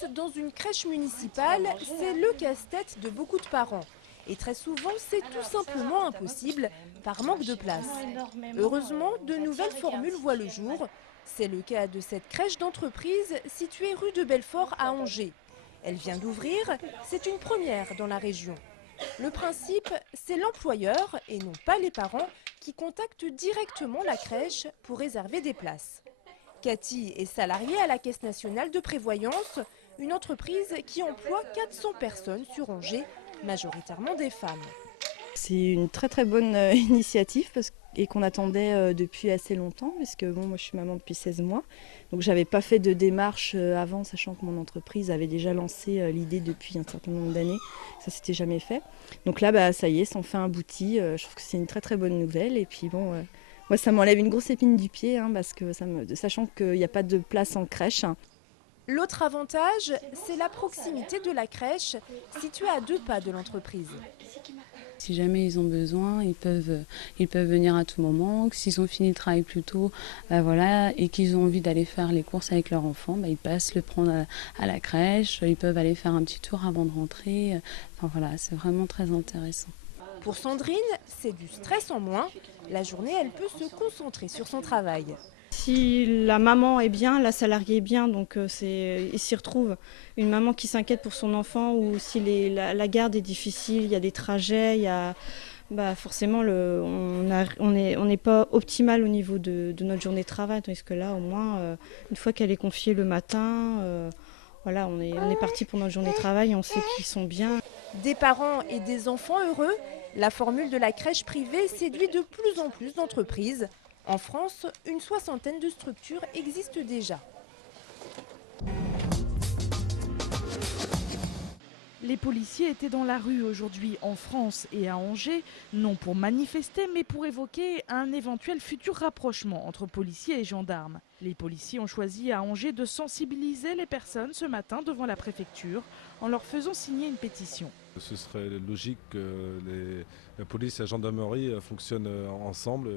place dans une crèche municipale, c'est le casse-tête de beaucoup de parents. Et très souvent, c'est tout simplement impossible par manque de place. Heureusement, de nouvelles formules voient le jour. C'est le cas de cette crèche d'entreprise située rue de Belfort à Angers. Elle vient d'ouvrir, c'est une première dans la région. Le principe, c'est l'employeur et non pas les parents qui contactent directement la crèche pour réserver des places. Cathy est salariée à la Caisse nationale de prévoyance, une entreprise qui emploie 400 personnes sur Angers, majoritairement des femmes. C'est une très bonne initiative et qu'on attendait depuis assez longtemps, parce que moi je suis maman depuis 16 mois, donc j'avais pas fait de démarche avant, sachant que mon entreprise avait déjà lancé l'idée depuis un certain nombre d'années, ça s'était jamais fait. Donc là ça y est, c'est enfin abouti, je trouve que c'est une très bonne nouvelle, et puis bon, moi ça m'enlève une grosse épine du pied, parce que sachant qu'il n'y a pas de place en crèche. L'autre avantage, c'est la proximité de la crèche, située à 2 pas de l'entreprise. Si jamais ils ont besoin, ils peuvent venir à tout moment. S'ils ont fini le travail plus tôt, voilà, et qu'ils ont envie d'aller faire les courses avec leur enfant, ils passent le prendre à la crèche. Ils peuvent aller faire un petit tour avant de rentrer. Enfin voilà, c'est vraiment très intéressant. Pour Sandrine, c'est du stress en moins. La journée, elle peut se concentrer sur son travail. Si la maman est bien, la salariée est bien, donc il s'y retrouve. Une maman qui s'inquiète pour son enfant, ou si la garde est difficile, il y a des trajets, forcément on n'est pas optimal au niveau de notre journée de travail, tandis que là au moins une fois qu'elle est confiée le matin, voilà, on est parti pour notre journée de travail, on sait qu'ils sont bien. Des parents et des enfants heureux, la formule de la crèche privée séduit de plus en plus d'entreprises. En France, une 60aine de structures existent déjà. Les policiers étaient dans la rue aujourd'hui en France et à Angers, non pour manifester, mais pour évoquer un éventuel futur rapprochement entre policiers et gendarmes. Les policiers ont choisi à Angers de sensibiliser les personnes ce matin devant la préfecture en leur faisant signer une pétition. Ce serait logique que la police et la gendarmerie fonctionnent ensemble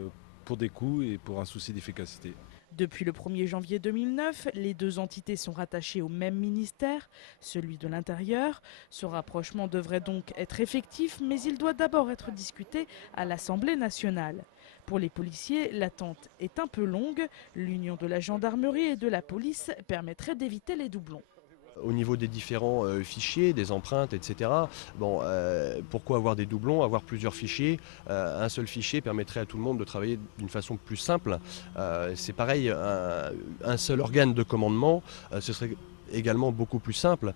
pour des coûts et pour un souci d'efficacité. Depuis le 1er janvier 2009, les deux entités sont rattachées au même ministère, celui de l'Intérieur. Ce rapprochement devrait donc être effectif, mais il doit d'abord être discuté à l'Assemblée nationale. Pour les policiers, l'attente est un peu longue. L'union de la gendarmerie et de la police permettrait d'éviter les doublons. Au niveau des différents fichiers, des empreintes, etc. Pourquoi avoir des doublons, avoir plusieurs fichiers? Un seul fichier permettrait à tout le monde de travailler d'une façon plus simple. C'est pareil, un seul organe de commandement, ce serait également beaucoup plus simple.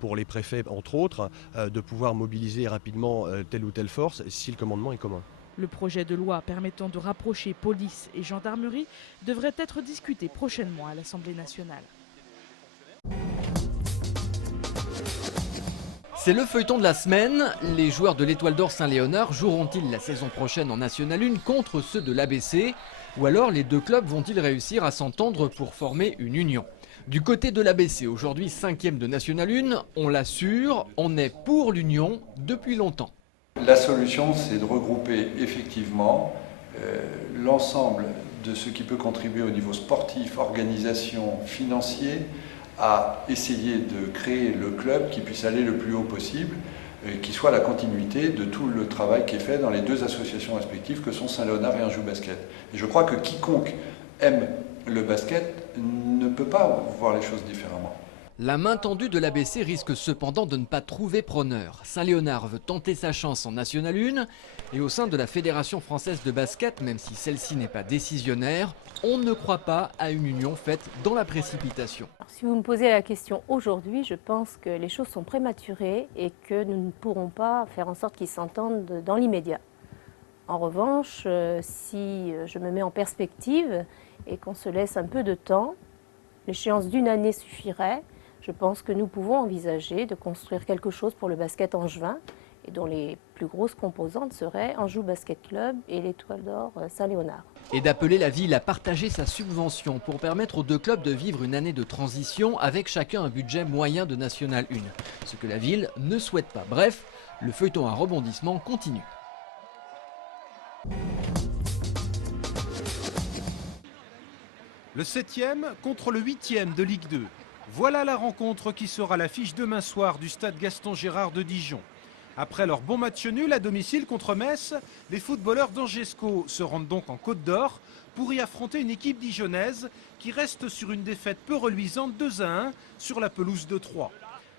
Pour les préfets, entre autres, de pouvoir mobiliser rapidement telle ou telle force si le commandement est commun. Le projet de loi permettant de rapprocher police et gendarmerie devrait être discuté prochainement à l'Assemblée nationale. C'est le feuilleton de la semaine. Les joueurs de l'Étoile d'Or Saint-Léonard joueront-ils la saison prochaine en National 1 contre ceux de l'ABC? Ou alors les deux clubs vont-ils réussir à s'entendre pour former une union? Du côté de l'ABC, aujourd'hui 5e de National 1, on l'assure, on est pour l'union depuis longtemps. La solution, c'est de regrouper effectivement l'ensemble de ce qui peut contribuer au niveau sportif, organisation, financier, à essayer de créer le club qui puisse aller le plus haut possible, et qui soit la continuité de tout le travail qui est fait dans les deux associations respectives que sont Saint-Léonard et Anjou Basket. Et je crois que quiconque aime le basket ne peut pas voir les choses différemment. La main tendue de l'ABC risque cependant de ne pas trouver preneur. Saint-Léonard veut tenter sa chance en National 1 et au sein de la Fédération française de basket, même si celle-ci n'est pas décisionnaire, on ne croit pas à une union faite dans la précipitation. Alors, si vous me posez la question aujourd'hui, je pense que les choses sont prématurées et que nous ne pourrons pas faire en sorte qu'ils s'entendent dans l'immédiat. En revanche, si je me mets en perspective et qu'on se laisse un peu de temps, l'échéance d'une année suffirait. Je pense que nous pouvons envisager de construire quelque chose pour le basket angevin et dont les plus grosses composantes seraient Anjou Basket Club et l'Étoile d'Or Saint-Léonard. Et d'appeler la ville à partager sa subvention pour permettre aux deux clubs de vivre une année de transition avec chacun un budget moyen de National 1. Ce que la ville ne souhaite pas. Bref, le feuilleton à rebondissement continue. Le 7e contre le 8e de Ligue 2. Voilà la rencontre qui sera l'affiche demain soir du stade Gaston Gérard de Dijon. Après leur bon match nul à domicile contre Metz, les footballeurs d'Angesco se rendent donc en Côte d'Or pour y affronter une équipe dijonnaise qui reste sur une défaite peu reluisante 2-1 sur la pelouse de Troyes.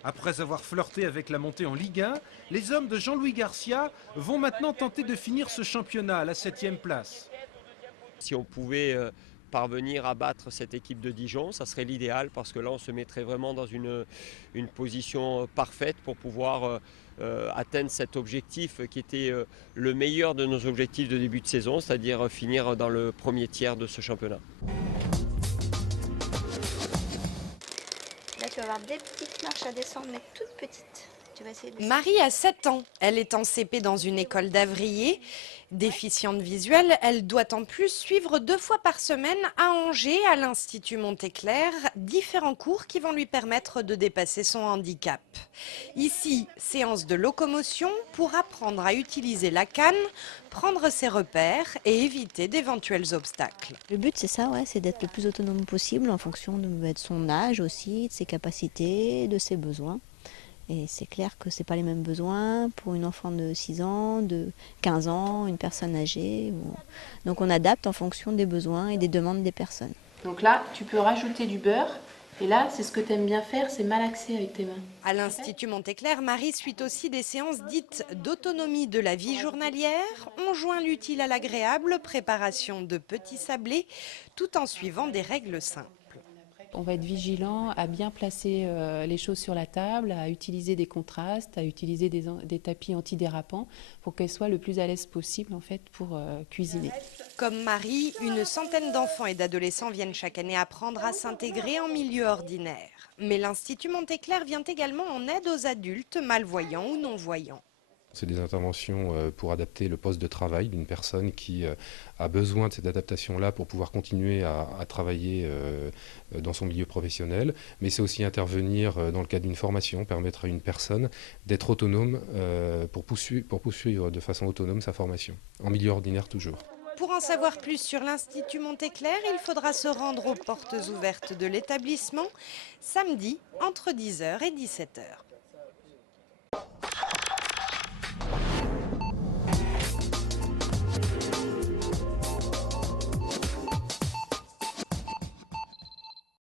Après avoir flirté avec la montée en Ligue 1, les hommes de Jean-Louis Garcia vont maintenant tenter de finir ce championnat à la 7e place. Si on pouvait parvenir à battre cette équipe de Dijon, ça serait l'idéal parce que là on se mettrait vraiment dans une position parfaite pour pouvoir atteindre cet objectif qui était le meilleur de nos objectifs de début de saison, c'est-à-dire finir dans le premier tiers de ce championnat. Là tu vas avoir des petites marches à descendre mais toutes petites. Tu vas essayer de... Marie a 7 ans, elle est en CP dans une école d'Avrier. Déficiente visuelle, elle doit en plus suivre 2 fois par semaine à Angers, à l'Institut Montéclair, différents cours qui vont lui permettre de dépasser son handicap. Ici, séance de locomotion pour apprendre à utiliser la canne, prendre ses repères et éviter d'éventuels obstacles. Le but c'est ça, c'est d'être le plus autonome possible en fonction de son âge aussi, de ses capacités, de ses besoins. Et c'est clair que ce n'est pas les mêmes besoins pour une enfant de 6 ans, de 15 ans, une personne âgée. Donc on adapte en fonction des besoins et des demandes des personnes. Donc là, tu peux rajouter du beurre. Et là, c'est ce que tu aimes bien faire, c'est malaxer avec tes mains. À l'Institut Montéclair, Marie suit aussi des séances dites d'autonomie de la vie journalière. On joint l'utile à l'agréable, préparation de petits sablés, tout en suivant des règles simples. On va être vigilant à bien placer les choses sur la table, à utiliser des contrastes, à utiliser des tapis antidérapants pour qu'elles soient le plus à l'aise possible en fait pour cuisiner. Comme Marie, une centaine d'enfants et d'adolescents viennent chaque année apprendre à s'intégrer en milieu ordinaire. Mais l'Institut Montéclair vient également en aide aux adultes malvoyants ou non-voyants. C'est des interventions pour adapter le poste de travail d'une personne qui a besoin de cette adaptation-là pour pouvoir continuer à travailler dans son milieu professionnel. Mais c'est aussi intervenir dans le cadre d'une formation, permettre à une personne d'être autonome pour poursuivre de façon autonome sa formation, en milieu ordinaire toujours. Pour en savoir plus sur l'Institut Montéclair, il faudra se rendre aux portes ouvertes de l'établissement samedi entre 10h et 17h.